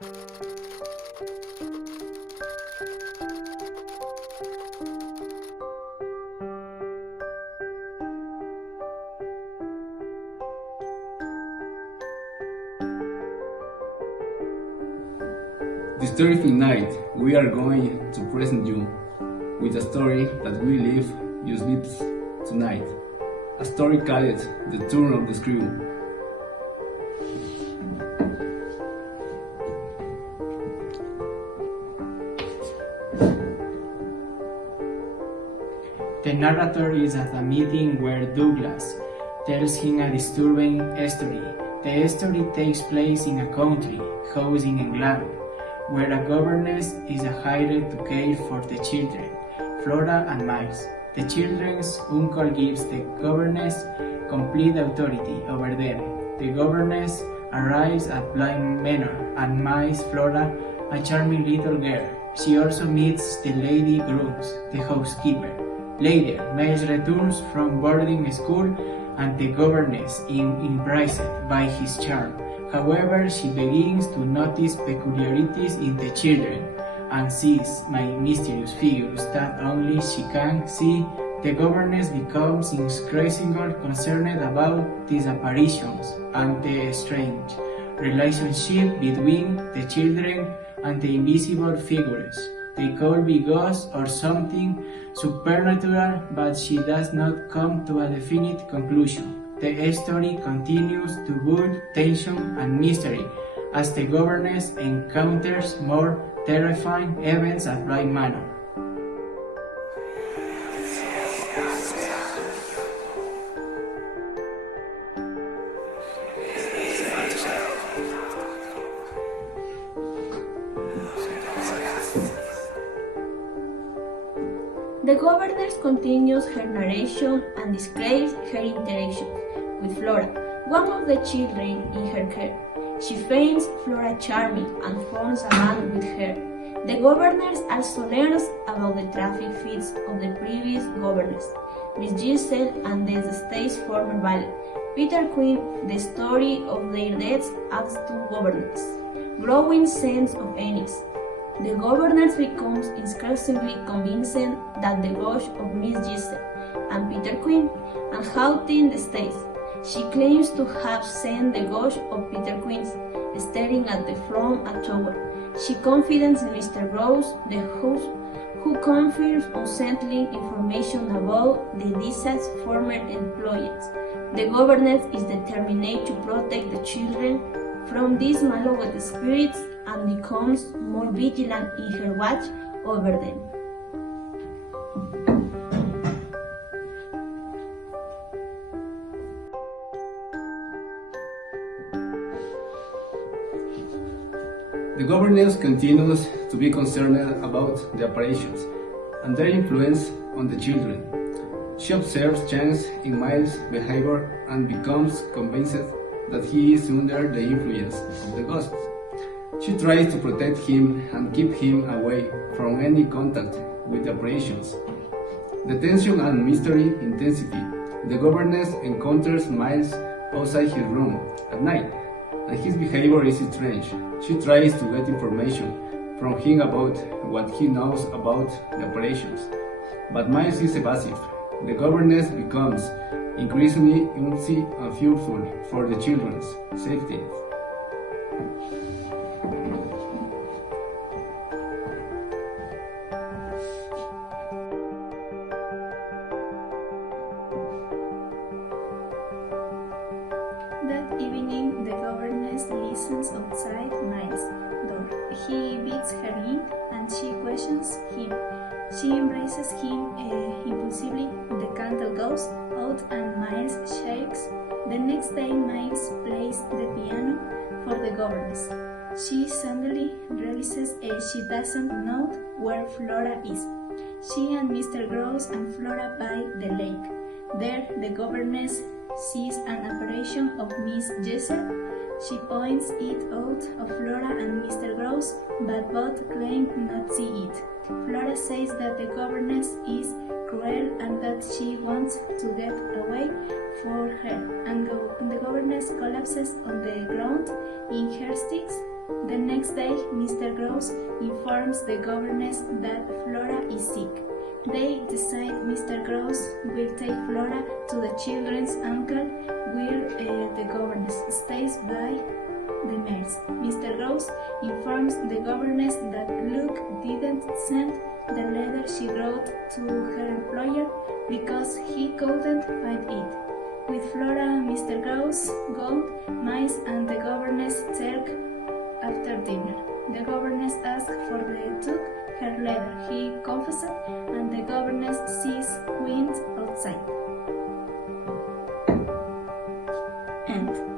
This terrific night, we are going to present you with a story that we live just with tonight. A story called The Turn of the Screw. The narrator is at a meeting where Douglas tells him a disturbing story. The story takes place in a country house in England, where a governess is hired to care for the children, Flora and Miles. The children's uncle gives the governess complete authority over them. The governess arrives at Blind Manor and meets Flora, a charming little girl. She also meets the Lady Grooms, the housekeeper. Later, Miles returns from boarding school and the governess is impressed by his charm. However, she begins to notice peculiarities in the children and sees mysterious figures that only she can see. The governess becomes increasingly concerned about these apparitions and the strange relationship between the children and the invisible figures. They could be ghosts or something supernatural, but she does not come to a definite conclusion. The story continues to build tension and mystery as the governess encounters more terrifying events at Blind Manor. The governess continues her narration and describes her interactions with Flora, one of the children in her care. She finds Flora charming and falls in love with her. The governess also learns about the traffic feats of the previous governess, Miss Giselle, and the state's former valet, Peter Quinn. The story of their deaths adds to governess' growing sense of unease. The governess becomes increasingly convinced that the ghost of Miss Giselle and Peter Quinn are haunting the stage. She claims to have seen the ghost of Peter Quinn staring at the from a tower. She confides in Mr. Gross, the host, who confirms unsettling information about the deceased's former employees. The governess is determined to protect the children from these malevolent spirits and becomes more vigilant in her watch over them. The governess continues to be concerned about the apparitions and their influence on the children. She observes changes in Miles' behavior and becomes convinced that he is under the influence of the ghosts. She tries to protect him and keep him away from any contact with the apparitions. The tension and mystery intensity. The governess encounters Miles outside his room at night, and his behavior is strange. She tries to get information from him about what he knows about the apparitions, but Miles is evasive. The governess becomes increasingly uneasy and fearful for the children's safety. That evening, the governess listens outside Miles' door. He beats her in and she questions him. She embraces him impulsively. The candle goes out and Miles shakes. The next day, Miles plays the piano for the governess. She suddenly realizes she doesn't know where Flora is. She and Mr. Gross and Flora by the lake. There, the governess sees an apparition of Miss Giselle. She points it out of Flora and Mr. Gross, but both claim not see it. Flora says that the governess is cruel and that she wants to get away for her, and the governess collapses on the ground in her sticks. The next day, Mr. Gross informs the governess that Flora is sick. They decide Mr. Gross will take Flora to the children's uncle, where the governess stays by the mares. Mr. Gross informs the governess that Luke didn't send the letter she wrote to her employer because he couldn't find it. With Flora and Mr. Gross gone, Miles and the governess talk after dinner. The governess asks for took her letter. He confessed, and the governess sees Quint outside. End.